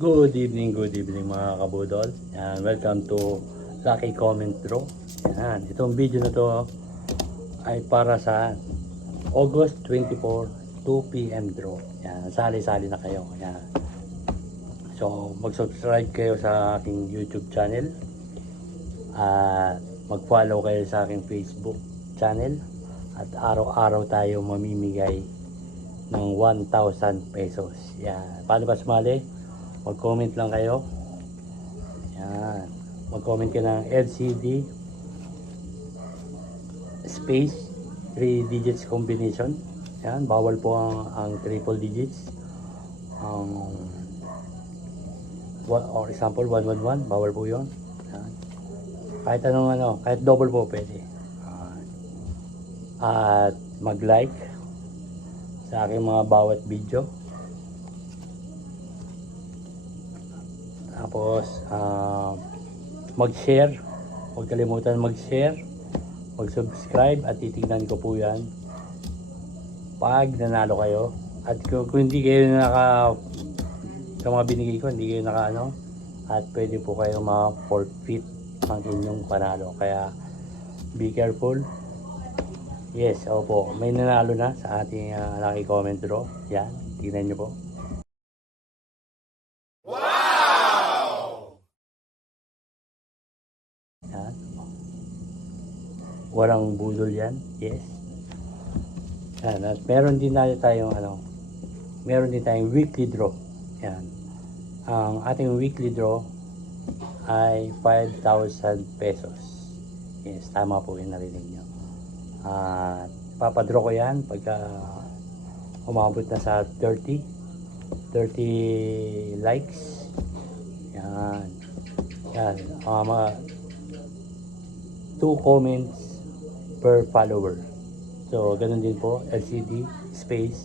Good evening mga kabudol. Yan, welcome to Lucky Comment Draw. Yan, itong video na to ay para sa August 24, 2 p.m. draw. Yan, sali-sali na kayo. Yan. So, mag-subscribe kayo sa aking YouTube channel. At mag-follow kayo sa aking Facebook channel. At araw-araw tayo mamimigay ng 1,000 pesos. Yan. Paano ba sumali? Mag-comment lang kayo. Yan. Mag-comment ka ng LCD space 3 digits combination. Yan. Bawal po ang triple digits. Or example 111, bawal po yun. Yan. Kahit anong kahit double po pwede. At mag-like sa aking mga bawat video. Tapos mag-share, huwag kalimutan mag-share, mag-subscribe at titignan ko po yan pag nanalo kayo. At kung hindi kayo sa mga binigay ko, hindi kayo at pwede po kayo ma-forfeit ang inyong panalo. Kaya be careful. Yes, opo, may nanalo na sa ating Lucky Comment Draw. Yan, tignan nyo po. Yan. Walang budol yan. Yes. Yan. At meron din tayong meron din tayong weekly draw. Yan. Ang ating weekly draw ay 5,000 pesos. Yes, tama po yung narinig nyo. At papadraw ko yan pagka umabot na sa 30 likes. Yan. Yan. Mga 2 comments per follower. So, ganun din po. LCD space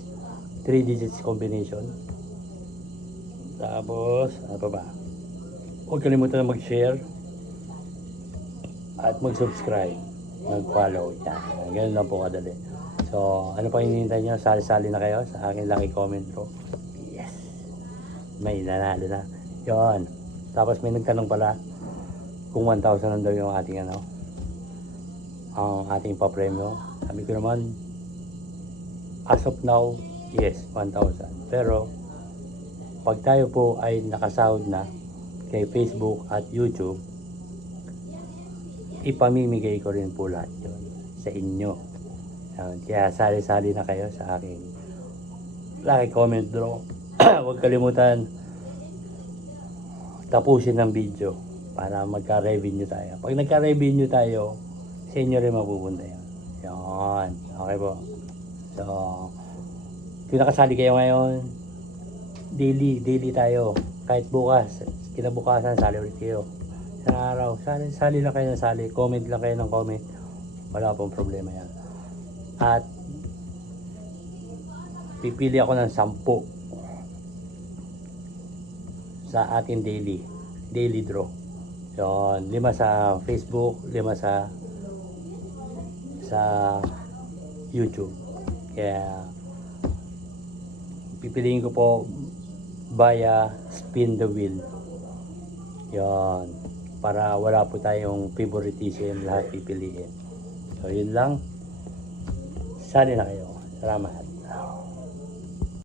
3 digits combination. Tapos, ano pa ba? Huwag kalimutan na mag-share at mag-subscribe, mag-follow. Yan. Ganun lang po kadali. So, ano pa hinihintay nyo? Sali-sali na kayo sa aking Lucky Comment Draw. Yes! May nanalo na. Yun. Tapos may nagtanong pala kung 1,000 na daw yung ating ang ating papremyo. Sabi ko naman, as of now, yes, 1,000. Pero, pag tayo po ay nakasahod na kay Facebook at YouTube, ipamimigay ko rin po lahat yun sa inyo. Kaya sali-sali na kayo sa aking Lucky Comment Draw. Huwag kalimutan tapusin ng video para magka-revenue tayo. Pag nagka-revenue tayo, sa inyo rin mapupunta yan. Yan. Okay po. So, kung nakasali kayo ngayon, daily tayo. Kahit bukas, kinabukasan, sali ulit kayo. Sa araw, sali lang kayo ng sali. Comment lang kayo ng comment. Wala pong problema yan. At, pipili ako ng 10 sa ating daily draw. So, 5 sa Facebook, 5 sa YouTube. Kaya pipiliin ko po via spin the wheel. Yan. Para wala po tayong favoritism, lahat pipiliin. So, yun lang. Sali na kayo. Salamat.